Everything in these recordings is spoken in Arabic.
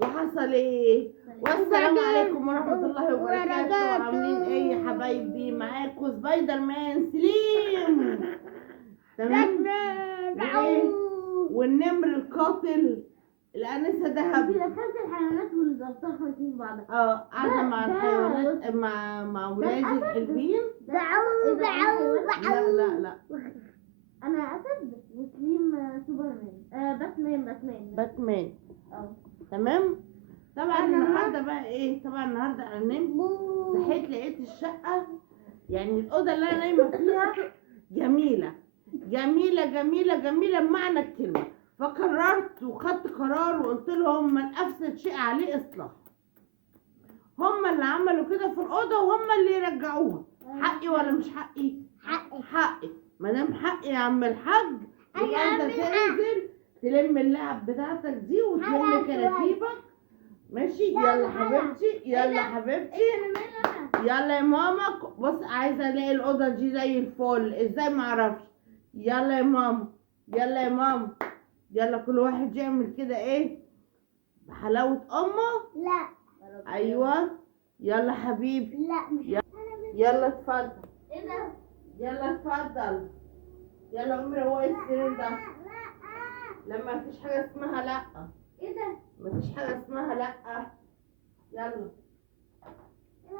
وحصل ايه؟ والسلام عليكم ورحمة الله وبركاته. عاملين ايه يا حبايبي؟ معاكم سبايدر مان سليم، تمام؟ وايه؟ والنمر القاتل الانسة دهب. انت دخلت الحيوانات والزرطان خالصين بعضها. قاعدة مع الحيوانات مع ولادي الحلوين. لا انا اسد وسليم سوبرمان. باتمان. تمام. طبعا النهارده بقى ايه؟ طبعا النهارده انا نمت، صحيت لقيت الشقه، يعني الاوضه اللي انا نايمه فيها جميله جميله جميله جميله بمعنى الكلمه. فقررت وخدت قرار وقلت لهم من افسد شيء عليه اصلاح. هم اللي عملوا كده في الاوضه وهم اللي يرجعوها. حقي ولا مش حقي؟ حقي. ما دام حقي يا عم الحاج، يبقى انت تنزل تلم اللعب بتاعتك دي وتلم كراكيبك. ماشي؟ يلا حبيبتي، يلا حبيبتي، يلا يا ماما. بص، عايزه الاقي الاوضه دي زي الفل، ازاي ما اعرفش. يلا يا ماما، يلا يا ماما، يلا كل واحد يعمل كده ايه بحلاوه امه. لا. ايوه يلا حبيبي. لا. يلا اتفضل. ايه ده؟ يلا اتفضل. يلا عمري، هو السرير ده. لما مفيش حاجه اسمها لا. ايه ده؟ مفيش حاجه اسمها لا. يلا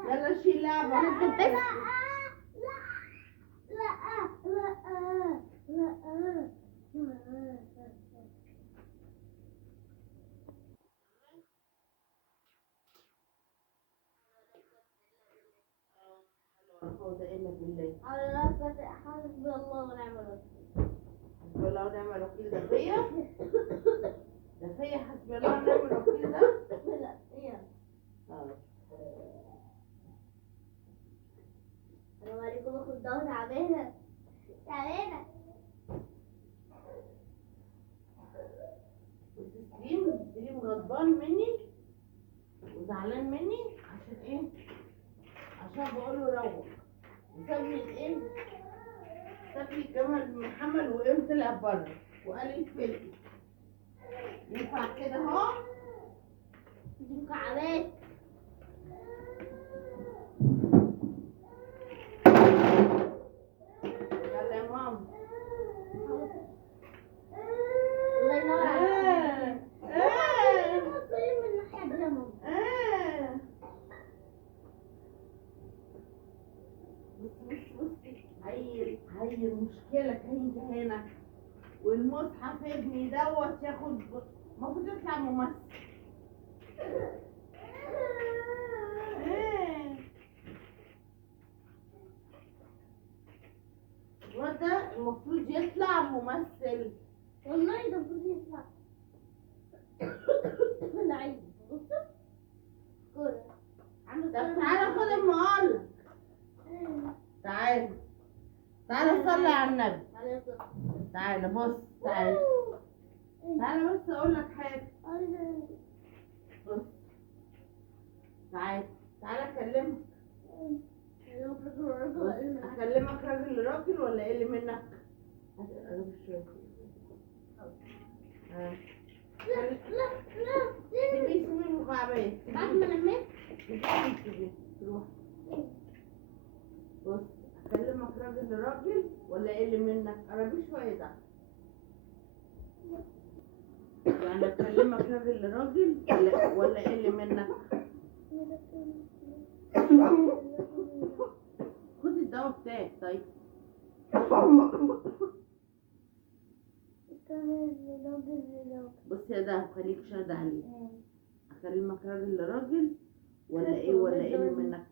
يلا شيل لعبه. إلا بالله. حسبي الله ونعم الوكيل. حسبي الله ونعم الوكيل. ده فيا؟ ده فيا حسبي الله ونعم الوكيل ده؟ لا هي. السلام عليكم. اخد دواء تعبانه. سليم غضبان مني وزعلان مني. عشان ايه؟ عشان بقول له روح. وسابني ايه؟ سابني كمان محمد وقام طلع بره وقال لي الفيلم. ينفع كده اهو؟ دي مكعبات. يلا يا ماما. الله ينور عليك. من ناحيه دي يا ماما. بصي هي المشكلة كانت هنا. والمصحف ابني دوت ياخد، المفروض يطلع ممثل. الواد ده المفروض يطلع ممثل. والله ده المفروض يطلع لعيب. بصوا كورة. طب تعالى خد المقالة. تعالى صلي على النبي. تعالى بص. تعالى بس اقول لك حاجه. بص تعالى اكلمك. اكلمك راجل لراجل ولا ايه اللي منك؟ لا سيبي المكعبات. بعد ما نمت تروح. بص اكلمك راجل لراجل ولا ايه اللي منك؟ قربي شويه ده. يعني اكلمك راجل لراجل ولا ايه اللي منك؟ خد الدواء بتاعك. طيب بص يا ده، خليك شاهد عليه. اكلمك راجل لراجل ولا ايه اللي منك؟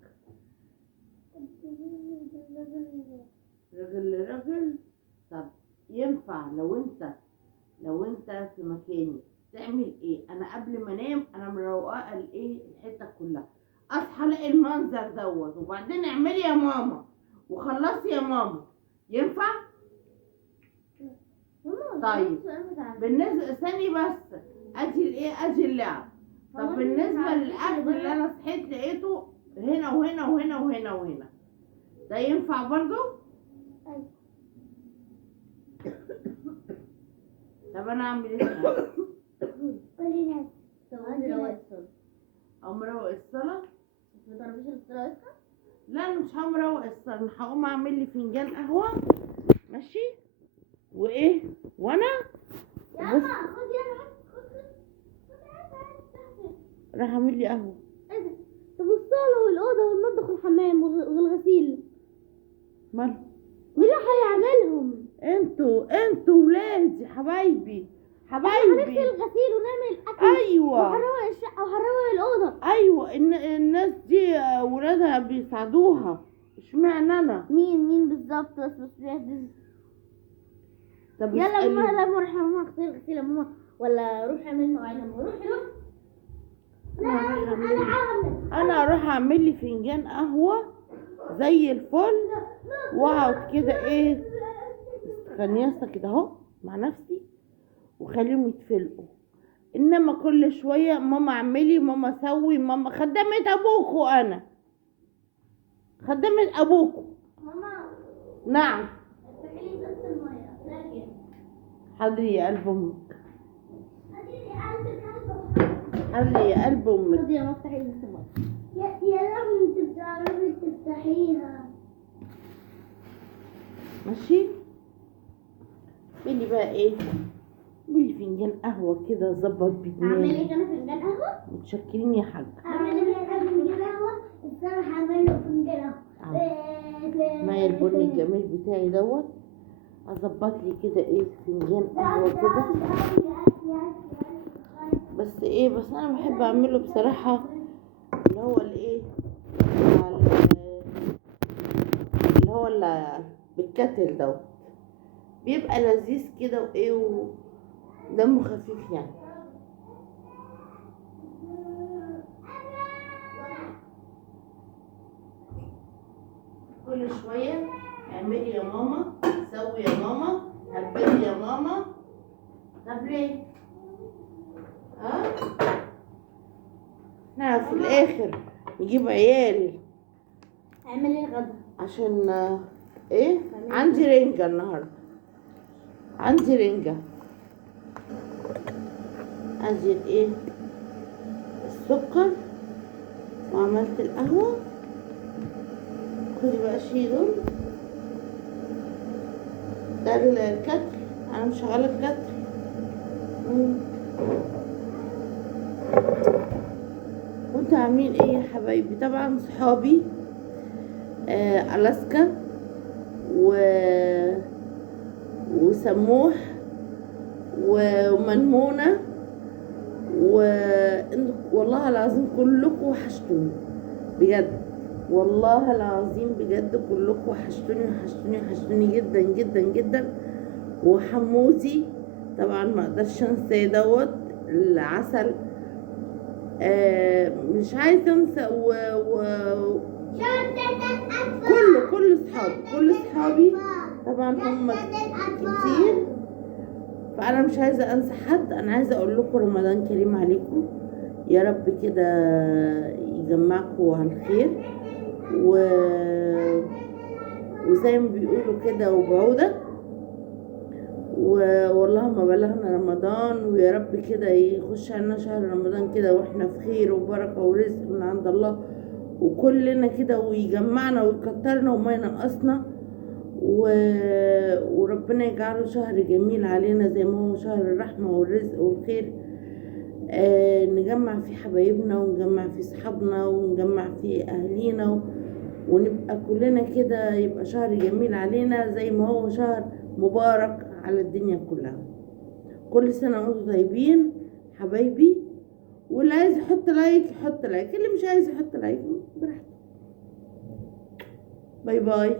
راجل لراجل. طب ينفع لو انت في مكاني تعمل ايه؟ انا قبل ما انام انا مروقه الايه الحته كلها، اصحى الاقي المنظر دوت وبعدين اعملي يا ماما وخلصي يا ماما. ينفع؟ طيب بالنسبه ثاني بس ادي اللعب. طب بالنسبه للاكل اللي انا صحيت لقيته هنا وهنا وهنا وهنا وهنا، ده ينفع برضو؟ طب انا اعمل ايه؟ مش هقوم اروق الصالون، هقوم اعمل لي فنجان قهوه ماشي وايه وانا يلا بص خد يلا راح اعمل لي قهوه. ايه ده؟ طب الصالة والأوضة والمطبخ والحمام والغسيل مال مين اللي هيعملهم؟ انتوا ولادي حبايبي هنغسل حبايبي. الغسيل ونعمل أكل ايوه وهنروق الشقة وهنروق الأوضة. ايوه الناس دي ولادها بيساعدوها، اشمعنى انا؟ مين بالظبط؟ بس طب يلا اسألي. ماما، لا روح يا ماما اغسلي غسيل يا ماما، ولا روح اعملي مواعين يا ماما، روحي روحي. انا اروح اعمل لي فنجان قهوه زي الفل واقعد كده ايه خنيسه كده اهو مع نفسي وخليهم يتفلقوا. انما كل شويه ماما اعملي ماما سوي ماما خدامه ابوكوا، انا خدامه ابوكوا. ماما نعم افتحي لي ازازة المية لكن حاضر يا قلب امك، هاتي لي قلب حاضر يا قلب امك. خدي يا ماما افتحي لي ازازة المية. يا رب انت بتعرفي تفتحيها. ماشي اعملي بقى ايه، اعملي فنجان قهوه كده ظبط اعمل بدماغي. لك انا فنجان قهوة؟ متشكرين يا حاج. اعمل لك انا فنجان قهوة؟ ازاي انا هعمل له فنجان قهوة؟ معايا البن الجميل بتاعي دوت، اظبط لي كده ايه فنجان قهوه كده. بس ايه بس انا بحب اعمله بصراحه اللي هو الايه اللي هو اللي بالكتل دوت بيبقى لذيذ كده وايه ودمه خفيف يعني. كل شويه اعملي يا ماما، سوي يا ماما، هبلي يا ماما. طب ليه؟ احنا في الاخر نجيب عيال اعملي الغدا عشان ايه؟ عندي رنجة النهاردة، عندي رنجة. ادي ايه السكر وعملت القهوة. خدي بقى شيل دول، ده الكتل، انا مشغلة الكتل. وانتوا عاملين ايه يا حبايبي؟ طبعا صحابي ألاسكا وسموح ومنمونة والله العظيم كلكم وحشتوني بجد، والله العظيم بجد كلكم وحشتوني جدا جدا جدا. وحموتي طبعا ما اقدرش انسى دوت العسل. مش عايزه انسى كل اصحابي طبعا هم كتير، فانا مش عايزه انسى حد. انا عايزه اقول لكم رمضان كريم عليكم، يا رب كده يجمعكم على الخير وزي ما بيقولوا كده وبعودة. والله ما بلغنا رمضان، ويا رب كده يخش علينا شهر رمضان كده واحنا في خير وبركة ورزق من عند الله وكلنا كده، ويجمعنا ويكترنا وما ينقصنا وربنا يجعله شهر جميل علينا زي ما هو شهر الرحمة والرزق والخير. نجمع فيه حبايبنا ونجمع فيه صحابنا ونجمع فيه أهلينا ونبقى كلنا كده، يبقى شهر جميل علينا زي ما هو شهر مبارك على الدنيا كلها. كل سنة وانتم طيبين حبايبي، واللي عايز يحط لايك يحط لايك، اللي مش عايز يحط لايك براحته. باي باي.